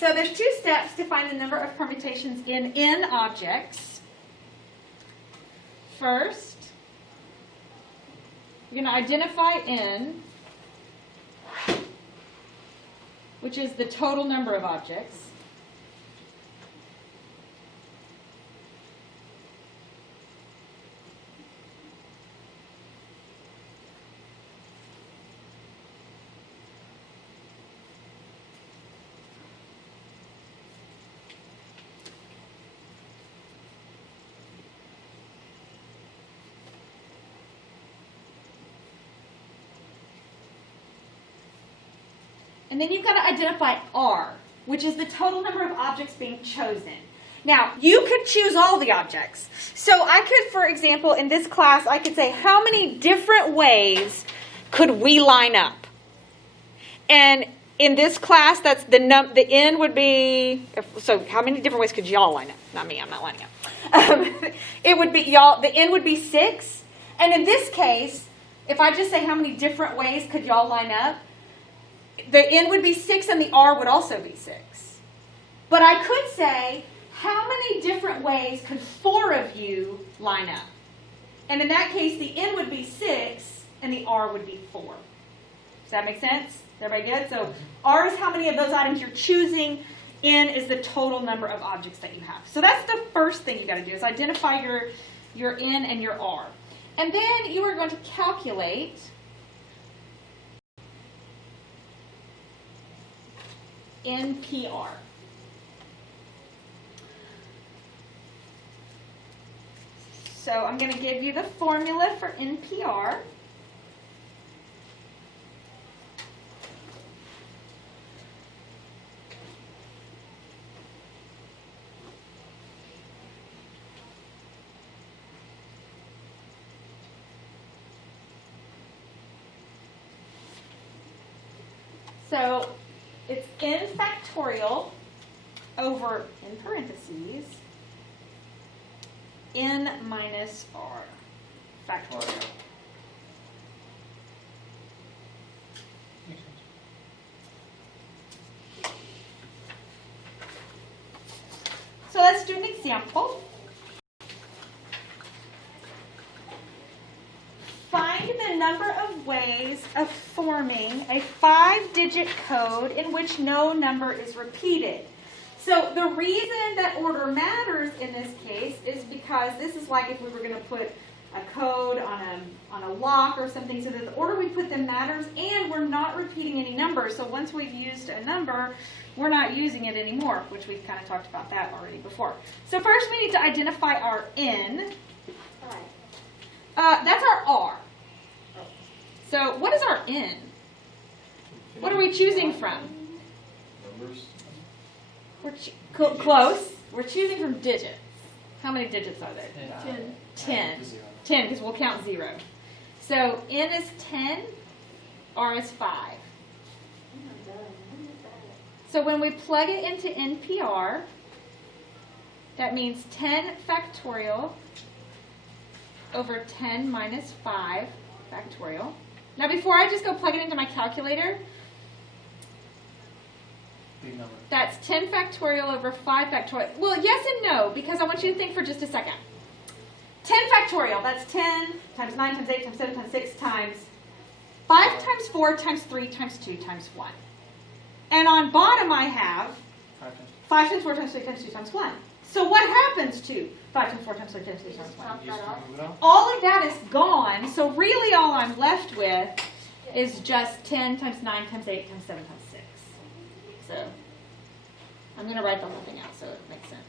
So there's two steps to find the number of permutations in n objects. First, you're going to identify n, which is the total number of objects. And then you've got to identify R, which is the total number of objects being chosen. Now, you could choose all the objects. So I could, for example, in this class, I could say, how many different ways could we line up? And in this class, that's the N would be, so how many different ways could y'all line up? Not me, I'm not lining up. It would be, y'all, the N would be 6. And in this case, if I just say how many different ways could y'all line up, the N would be 6 and the R would also be 6. But I could say, how many different ways could 4 of you line up? And in that case, the N would be 6 and the R would be 4. Does that make sense? Is everybody good? So R is how many of those items you're choosing. N is the total number of objects that you have. So that's the first thing you got to do is identify your N and your R. And then you are going to calculate NPR. So I'm going to give you the formula for NPR. So it's n factorial over, in parentheses, n minus r factorial. So let's do an example. Find the number of ways of forming a 5-digit code in which no number is repeated. So the reason that order matters in this case is because this is like if we were going to put a code on a lock or something, so that the order we put them matters, and we're not repeating any numbers. So once we've used a number, we're not using it anymore, which we've kind of talked about that already before. So first we need to identify our N. That's our R. So what is our N? What are we choosing from? Numbers. We're close. We're choosing from digits. How many digits are there? 10. 10. 10, because we'll count 0. So N is 10, R is 5. So when we plug it into NPR, that means 10 factorial over 10 minus 5 factorial. Now before I just go plug it into my calculator, Big number. that's 10 factorial over 5 factorial. Well, yes and no, because I want you to think for just a second. 10 factorial, that's 10 times 9 times 8 times 7 times 6 times 5 times 4 times 3 times 2 times 1. And on bottom I have 5 times 4 times 3 times 2 times 1. So what happens to 5 times 4 times 3 times 2 times 1? All of that is gone, so really all I'm left with is just 10 times 9 times 8 times 7 times 6. So I'm going to write the whole thing out so it makes sense.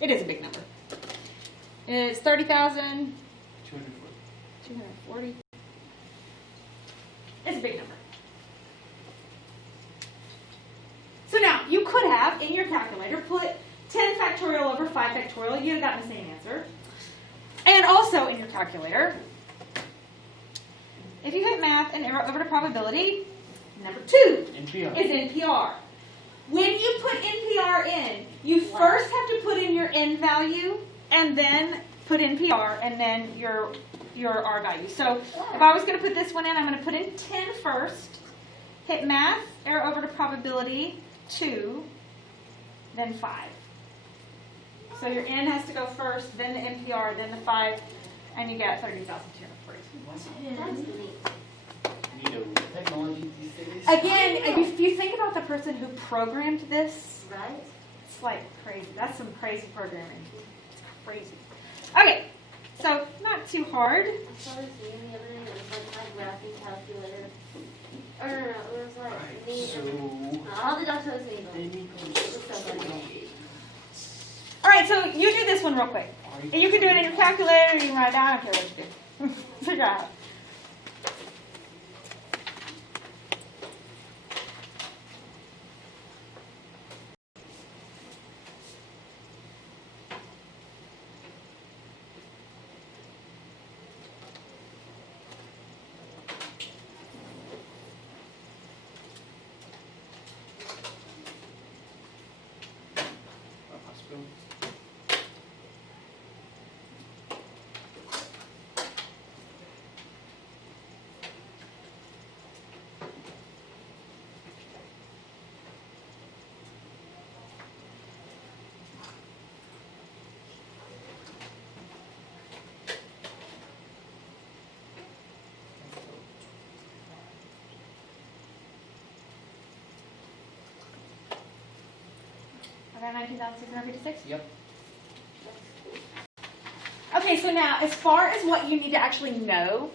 It is a big number. It's 30,000. 240. It's a big number. So now, you could have, in your calculator, put 10 factorial over 5 factorial. You'd have gotten the same answer. And also in your calculator, If you hit math and arrow over to probability, number 2 NPR. is NPR. When you put NPR in, you first have to put in your N value and then put NPR and then your R value. So if I was going to put this one in, I'm going to put in 10 first, hit math, arrow over to probability, 2, then 5. So your N has to go first, then the NPR, then the 5, and you get 30,240. Technology these days. Again, if you think about the person who programmed this, Right? it's like crazy. That's some crazy programming. It's crazy. Okay, so not too hard. I saw this meme the other day that was like my graphing calculator. Or no, it was like me and all the dogs was me, but it was so funny. All right, so you do this one real quick. And you can do it in your calculator, you can write it down, I don't care what you do. Figure out. About 19,656? Yep. Okay, so now as far as what you need to actually know,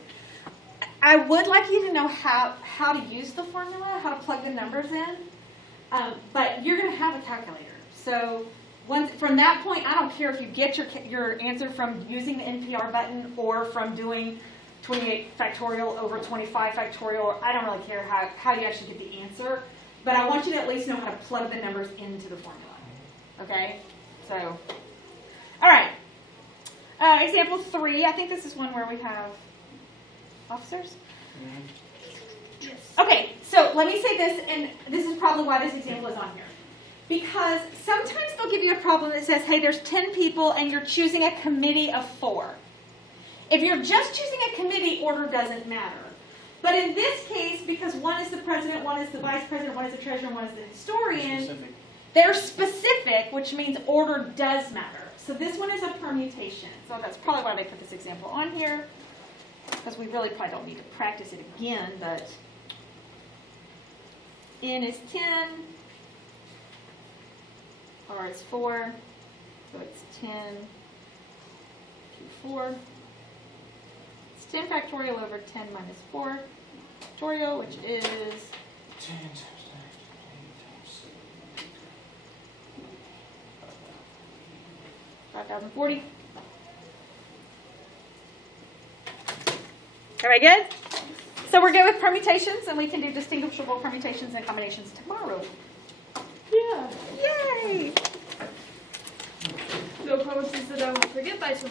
I would like you to know how to use the formula, how to plug the numbers in, but you're going to have a calculator. So from that point, I don't care if you get your answer from using the NPR button or from doing 28 factorial over 25 factorial. I don't really care how you actually get the answer, but I want you to at least know how to plug the numbers into the formula. Okay, so, all right. Example 3, I think this is one where we have officers. Yes. Okay, so let me say this, and this is probably why this example is on here. Because sometimes they'll give you a problem that says, hey, there's 10 people and you're choosing a committee of 4. If you're just choosing a committee, order doesn't matter. But in this case, because one is the president, one is the vice president, one is the treasurer, and one is the historian, Specific. they're specific, which means order does matter. So this one is a permutation. So that's probably why they put this example on here, because we really probably don't need to practice it again, but N is 10, R is 4, so it's 10 to 4. It's 10 factorial over 10 minus 4 factorial, which is 10 times 5,040. Everybody good? So we're good with permutations, and we can do distinguishable permutations and combinations tomorrow. Yeah. Yay! No promises that I won't forget by tomorrow.